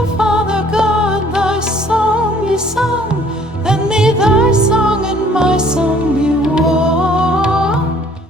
you, Father God, thy song be sung, and may thy song and my song be one.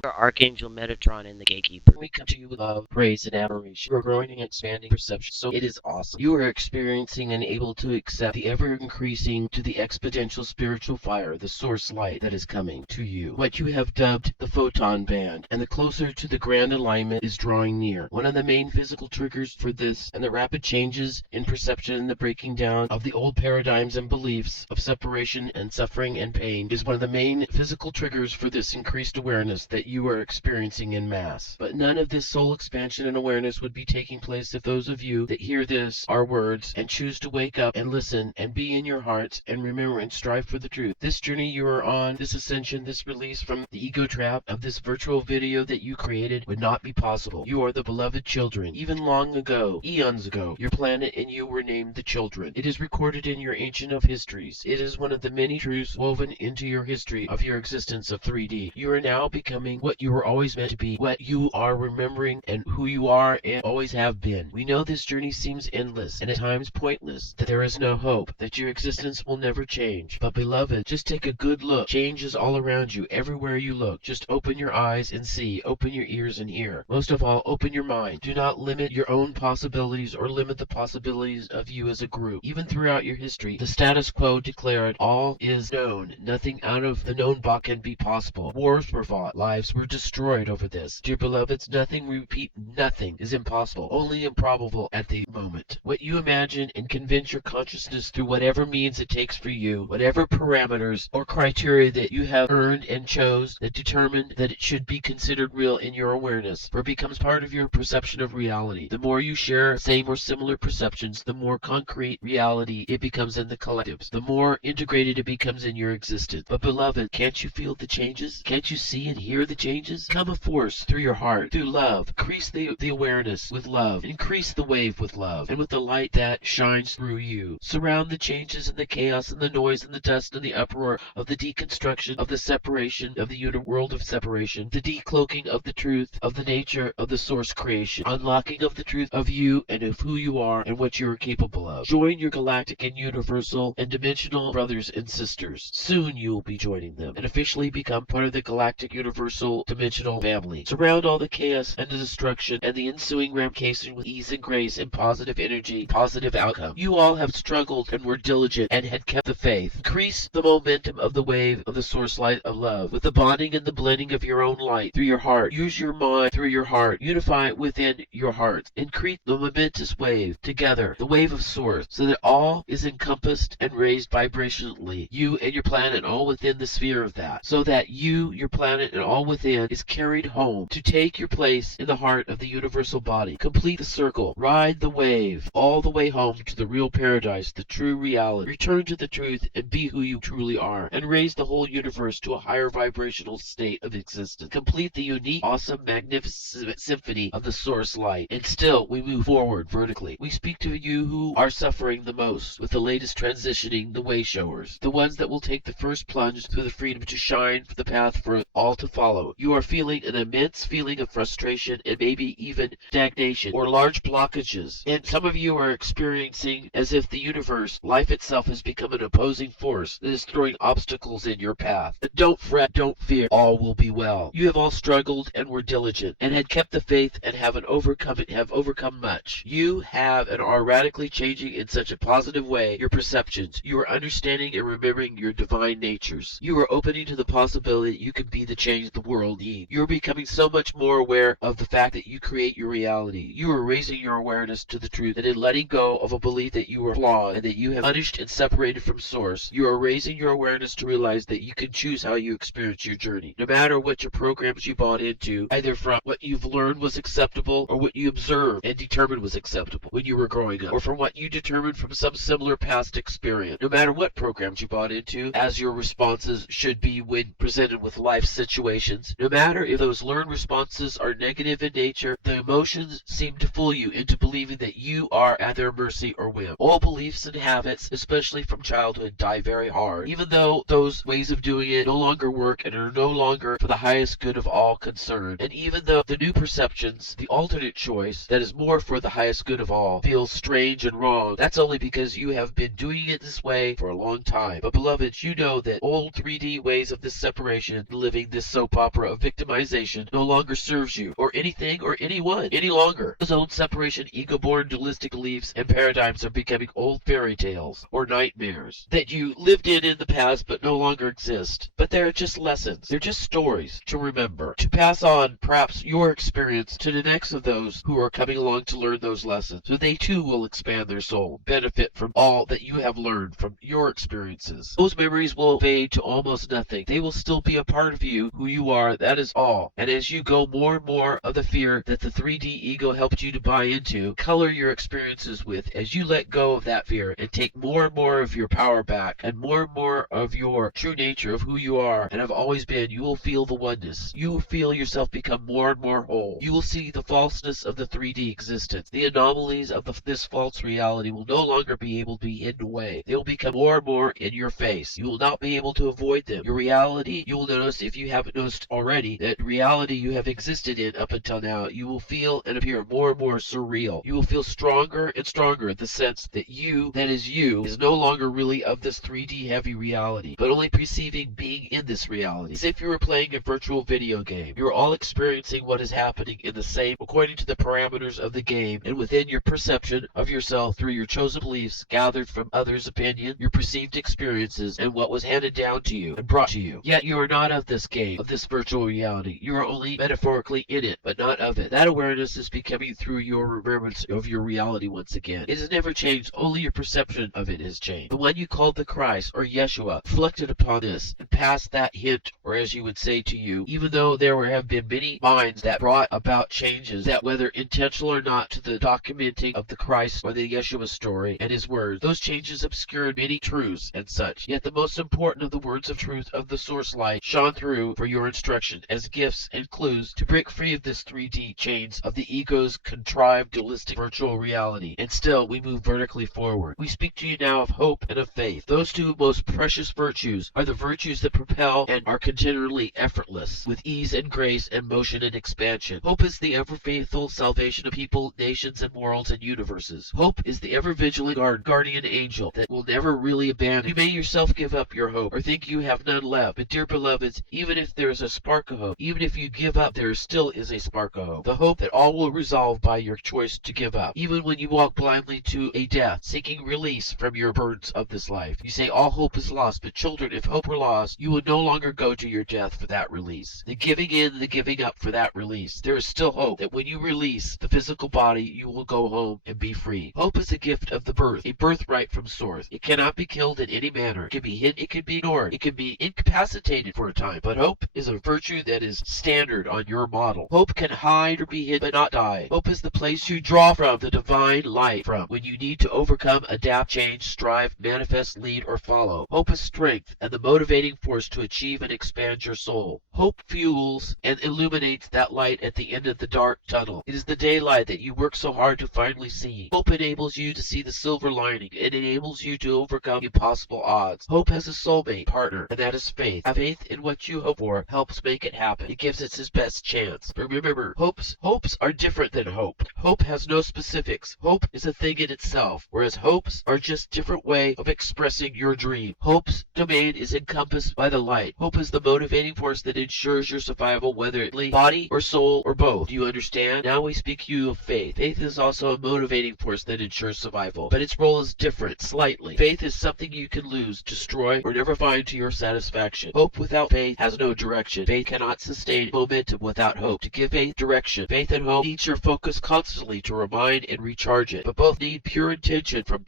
Archangel Metatron and the Gatekeepers. We come to you with love, praise, and admiration. You are growing and expanding perception, so it is awesome. You are experiencing and able to accept the ever-increasing to the exponential spiritual fire, the source light that is coming to you. What you have dubbed the photon band, and the closer to the grand alignment is drawing near. One of the main physical triggers for this, and the rapid changes in perception and the breaking down of the old paradigms and beliefs of separation and suffering and pain, is one of the main physical triggers for this increased awareness that you are experiencing in mass. But none of this soul expansion and awareness would be taking place if those of you that hear this, our words, and choose to wake up and listen and be in your hearts and remember and strive for the truth. This journey you are on, this ascension, this release from the ego trap of this virtual video that you created would not be possible. You are the beloved children. Even long ago, eons ago, your planet and you were named the children. It is recorded in your ancient of histories. It is one of the many truths woven into your history of your existence of 3D. You are now becoming what you were always meant to be, what you are remembering and who you are and always have been. We know this journey seems endless and at times pointless, that there is no hope, that your existence will never change. But beloved, just take a good look. Change is all around you, everywhere you look. Just open your eyes and see, open your ears and hear. Most of all, open your mind. Do not limit your own possibilities or limit the possibilities of you as a group. Even throughout your history, the status quo declared all is known. Nothing out of the known box can be possible. Wars were fought, lives were destroyed over this. Dear beloveds, nothing, repeat, nothing is impossible, only improbable at the moment. What you imagine and convince your consciousness through whatever means it takes for you, whatever parameters or criteria that you have earned and chose that determined that it should be considered real in your awareness, for it becomes part of your perception of reality. The more you share same or similar perceptions, the more concrete reality it becomes in the collectives, the more integrated it becomes in your existence. But beloved, can't you feel the changes? Can't you see and hear the changes? Come a force through your heart, through love. Increase the awareness with love. Increase the wave with love, and with the light that shines through you. Surround the changes and the chaos and the noise and the dust and the uproar of the deconstruction, of the separation, of the world of separation, the decloaking of the truth, of the nature of the source creation, unlocking of the truth of you and of who you are and what you are capable of. Join your galactic and universal and dimensional brothers and sisters. Soon you will be joining them and officially become part of the galactic universal dimensional family. Surround all the chaos and the destruction and the ensuing ramification with ease and grace and positive energy, positive outcome. You all have struggled and were diligent and had kept the faith. Increase the momentum of the wave of the source light of love with the bonding and the blending of your own light through your heart. Use your mind through your heart. Unify it within your heart. Increase the momentous wave together, the wave of source, so that all is encompassed and raised vibrationally. You and your planet all within the sphere of that, so that you, your planet, and all within is carried home to take your place in the heart of the universal body. Complete the circle. Ride the wave all the way home to the real paradise, the true reality. Return to the truth and be who you truly are, and raise the whole universe to a higher vibrational state of existence. Complete the unique, awesome, magnificent symphony of the source light. And still, we move forward vertically. We speak to you who are suffering the most with the latest transitioning, the way showers, the ones that will take the first plunge through the freedom to shine for the path for all to follow. You are feeling an immense feeling of frustration and maybe even stagnation or large blockages. And some of you are experiencing as if the universe, life itself, has become an opposing force that is throwing obstacles in your path. But don't fret, don't fear, all will be well. You have all struggled and were diligent and had kept the faith and have overcome much. You have and are radically changing in such a positive way your perceptions. You are understanding and remembering your divine natures. You are opening to the possibility that you can be the change the world needs. You are becoming so much more aware of the fact that you create your reality. You are raising your awareness to the truth, and in letting go of a belief that you are flawed and that you have punished and separated from source, you are raising your awareness to realize that you can choose how you experience your journey. No matter what your programs you bought into, either from what you've learned was acceptable or what you observed and determined was acceptable when you were growing up, or from what you determined from some similar past experience. No matter what programs you bought into, as your responses should be when presented with life situations, no matter if those learned responses are negative in nature, the emotions seem to fool you into believing that you are at their mercy or whim. All beliefs and habits, especially from childhood, die very hard, even though those ways of doing it no longer work and are no longer for the highest good of all concerned. And even though the new perceptions, the alternate choice that is more for the highest good of all, feels strange and wrong, that's only because you have been doing it this way for a long time. But beloveds, you know that old 3D ways of this separation, living this soap opera of victimization, no longer serves you, or anything, or anyone, any longer. Those old separation, ego-born, dualistic beliefs and paradigms are becoming old fairy tales, or nightmares, that you lived in the past but no longer exist. But they're just lessons. They're just stories to remember, to pass on perhaps your experience to the next of those who are coming along to learn those lessons, so they too will expand their soul, benefit from all that you have learned from your experiences. Those memories will fade to almost nothing. They will still be a part of you, who you are, that is all. And as you go more and more of the fear that the 3D ego helped you to buy into, color your experiences with, as you let go of that fear and take more and more of your power back, and more of your true nature of who you are and have always been, you will feel the oneness. You will feel yourself become more and more whole. You will see the falseness of the 3D existence. The anomalies of this false reality will no longer be able to be hidden away. They will become more and more in your face. You will not be able to avoid them. Your reality, you will notice, if you haven't noticed already, that reality you have existed in up until now, you will feel and appear more and more surreal. You will feel stronger and stronger, the sense that you, that is you, is no longer really of this 3D heavy reality, but only perceiving being in this reality. As if you were playing a virtual video game. You are all experiencing what is happening in the same, according to the parameters of the game, and within your perception of yourself through your chosen beliefs gathered from others' opinion, your perceived experiences, and what was handed down to you and brought to you. Yet you are not of this game, of this virtual reality. You are only metaphorically in it, but not of it. That awareness is becoming through your remembrance of your reality once again. It has never changed, only your perception of it has changed. The one you called the Christ, or Yeshua, reflected upon this, and passed that hint, or as you would say to you, even though there have been many minds that brought about changes, that whether intentional or not, to the documenting of the Christ or the Yeshua story and his words, those changes obscured many truths and such. Yet the most important of the words of truth of the source light shone through for your instruction as gifts and clues to break free of this 3D chains of the ego's contrived dualistic virtual reality. And still we move vertically forward. We speak to you now of hope and of faith. Those two most precious virtues are the virtues that propel and are continually effortless, with ease and grace and motion and expansion. Hope is the ever-faithful salvation of people, nations, and worlds and universes. Hope is the ever-vigilant guardian angel that will never really abandon. You may yourself give up your hope, or think you have none left. But dear beloveds, even if there is a spark of hope, even if you give up, there still is a spark of hope. The hope that all will resolve by your choice to give up. Even when you walk blindly to a death, seeking release from your burdens of this life. You say all hope is lost, but children, if hope were lost, you would no longer go to your death for that release. The giving in, the giving up for that release. There is still hope that when you release the physical body, you will go home and be free. Hope is a gift of the birth, a birthright from source. It cannot be killed in any manner. It can be hidden, it can be ignored, it can be incapacitated for a time. But hope is a virtue that is standard on your model. Hope can hide or be hidden but not die. Hope is the place you draw from the divine light from when you need to overcome, adapt, change, strive, manifest, lead, or follow. Hope is strength and the motivating force to achieve and expand your soul. Hope fuels and illuminates that light at the end of the dark tunnel. It is the daylight that you work so hard to finally see. Hope enables you to see the silver lining. It enables you to overcome impossible odds. Hope has a soulmate partner, and that is faith. Have faith in what you hope for helps make it happen. It gives it its best chance. But remember, hopes are different than hope. Hope has no specifics. Hope is a thing in itself, whereas hopes are just different way of expressing your dream. Hope's domain is encompassed by the light. Hope is the motivating force that ensures your survival, whether it be body or soul or both. Do you understand? Now we speak to you of faith. Faith is also a motivating force that ensures survival, but its role is different, slightly. Faith is something you can lose, destroy, or never find to your satisfaction. Hope without faith has no direction. Faith cannot sustain momentum without hope. To give faith direction, faith and hope needs your focus constantly to remind and recharge it, but both need pure intention from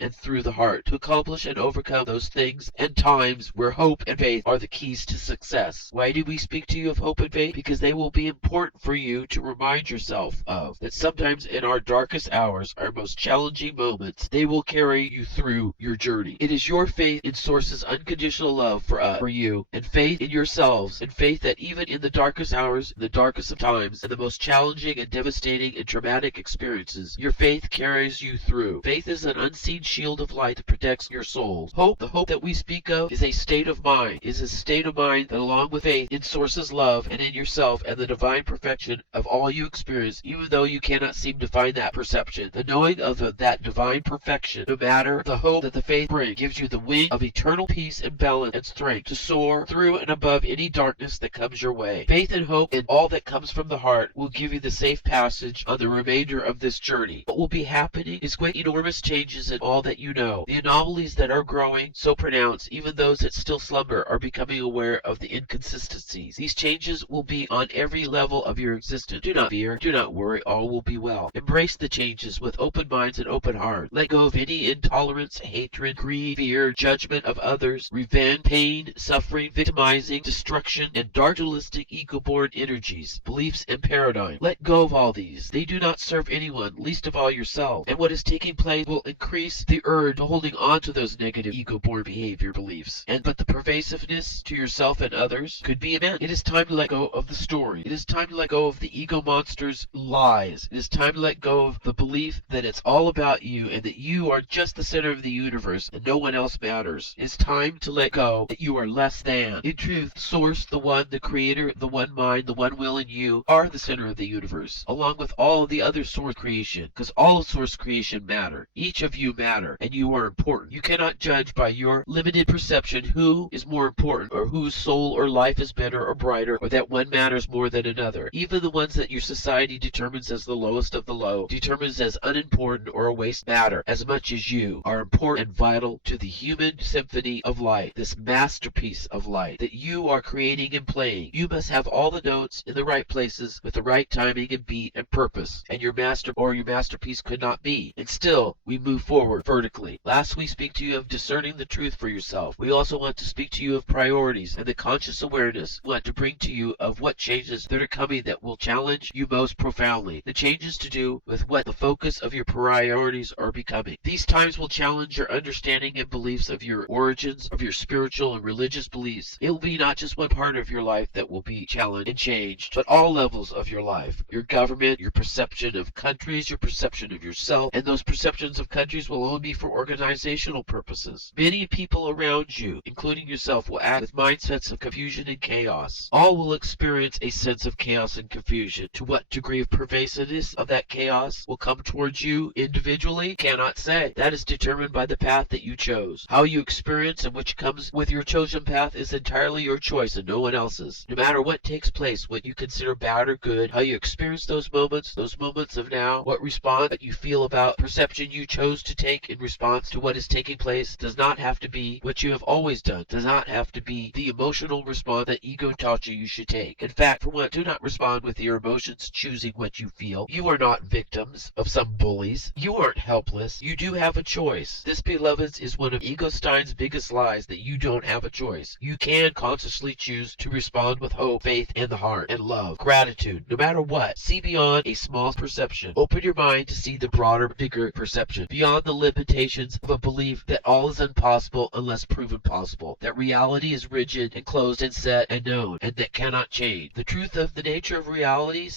and through the heart to accomplish and overcome those things and times where hope and faith are the keys to success. Why do we speak to you of hope and faith? Because they will be important for you to remind yourself of, that sometimes in our darkest hours, our most challenging moments, they will carry you through your journey. It is your faith in Source's unconditional love for you, and faith in yourselves, and faith that even in the darkest hours, the darkest of times, and the most challenging and devastating and traumatic experiences, your faith carries you through. Faith is an unseen shield of light that protects your souls. Hope, the hope that we speak of, is a state of mind. Is a state of mind that, along with faith in Source's love and in yourself and the divine perfection of all you experience, even though you cannot seem to find that perception, the knowing of that divine perfection, no matter the hope that the faith brings, gives you the wing of eternal peace and balance and strength to soar through and above any darkness that comes your way. Faith and hope in all that comes from the heart will give you the safe passage on the remainder of this journey. What will be happening is great enormous changes in all that you know. The anomalies that are growing so pronounced, even those that still slumber, are becoming aware of the inconsistencies. These changes will be on every level of your existence. Do not fear, do not worry, all will be well. Embrace the changes with open minds and open hearts. Let go of any intolerance, hatred, greed, fear, judgment of others, revenge, pain, suffering, victimizing, destruction, and dardualistic ego-born energies, beliefs, and paradigms. Let go of all these. They do not serve anyone, least of all yourself. And what is taking place will increase the urge to holding on to those negative ego-born behavior beliefs. But the pervasiveness to yourself and others could be immense. It is time to let go of the story. It is time to let go of the ego monster's lies. It is time to let go of the belief that it's all about you and that you are just the center of the universe and no one else matters. It is time to let go that you are less than. In truth, Source, the One, the Creator, the one mind, the one will in you are the center of the universe, along with all of the other Source creation, because all of Source creation matter. Each of you matter, and you are important. You cannot judge by your limited perception who is more important, or whose soul or life is better or brighter, or that one matters more than another. Even the ones that your society determines as the lowest of the low, determines as unimportant or a waste, matter as much as you are important and vital to the human symphony of light, this masterpiece of light that you are creating and playing. You must have all the notes in the right places with the right timing and beat and purpose, and your masterpiece could not be. And still, we move forward vertically. Last, we speak to you of discerning the truth for yourself. We also want to speak to you of priorities and the conscious awareness we want to bring to you of what changes that are coming that will challenge you most profoundly. The changes to do with what the focus of your priorities are becoming. These times will challenge your understanding and beliefs of your origins, of your spiritual and religious beliefs. It will be not just one part of your life that will be challenged and changed, but all levels of your life. Your government, your perception of countries, your perception of yourself, and those perceptions of countries will only be for organizational purposes. Many people around you, including yourself, will act with mindsets of confusion and chaos. All will experience a sense of chaos and confusion. To what degree of pervasiveness of that chaos will come towards you individually, cannot say. That is determined by the path that you chose. How you experience and which comes with your chosen path is entirely your choice and no one else's. No matter what takes place, what you consider bad or good, how you experience those moments of now, what response that you feel about perception you chose to take in response to what is taking place does not have to be what you have always done, does not have to be the emotional response that ego taught you should take. In fact, for one, do not respond with your emotions choosing what you feel. You are not victims of some bullies. You aren't helpless. You do have a choice. This, beloveds, is one of Ego Stein's biggest lies, that you don't have a choice. You can consciously choose to respond with hope, faith, and the heart, and love, gratitude, no matter what. See beyond a small perception. Open your mind to see the broader, bigger perception, beyond the limitations of a belief that all is impossible unless proven possible, that reality is rigid and closed and set and known, and that cannot change. The truth of the nature of reality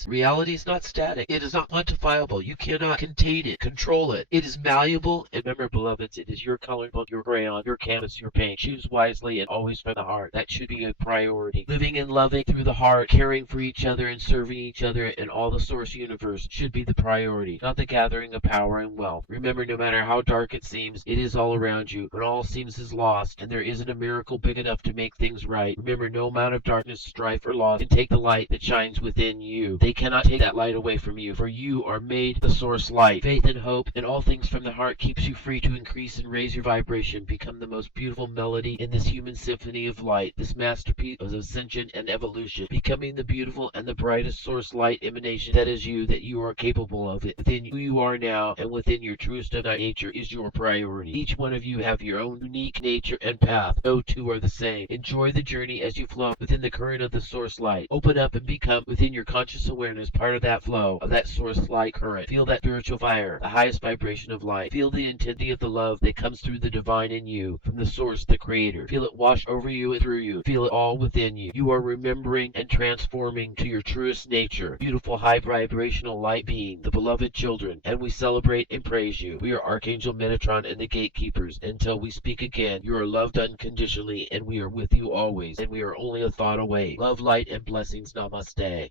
is not static. It is not quantifiable. You cannot contain it, control it. It is malleable, and remember, beloveds, it is your color book, your crayon, your canvas, your paint. Choose wisely and always from the heart. That should be a priority. Living and loving through the heart, caring for each other and serving each other and all the source universe should be the priority, not the gathering of power and wealth. Remember, no matter how dark it seems, it is all around you. When all seems is lost, and there isn't a miracle big enough to make things right, remember, no amount of darkness, strife, or loss can take the light that shines within you. They cannot take that light away from you, for you are made the source light. Faith and hope and all things from the heart keeps you free to increase and raise your vibration, become the most beautiful melody in this human symphony of light, this masterpiece of ascension and evolution, becoming the beautiful and the brightest source light emanation that is you, that you are capable of it. Within who you are now and within your truest of nature is your priority. Each one of you have your own unique nature and path. No two are the same. Enjoy the journey as you flow within the current of the source light. Open up and become within your conscious awareness part of that flow of that source light current. Feel that spiritual fire, the highest vibration of light. Feel the intensity of the love that comes through the divine in you, from the source, the creator. Feel it wash over you and through you. Feel it all within you. You are remembering and transforming to your truest nature, beautiful high vibrational light being, the beloved children, and we celebrate and praise you. We are Archangel Metatron and the Gatekeepers. Until we speak again, you are loved unconditionally, and we are with you always, and we are only a thought away. Love, light, and blessings. Namaste.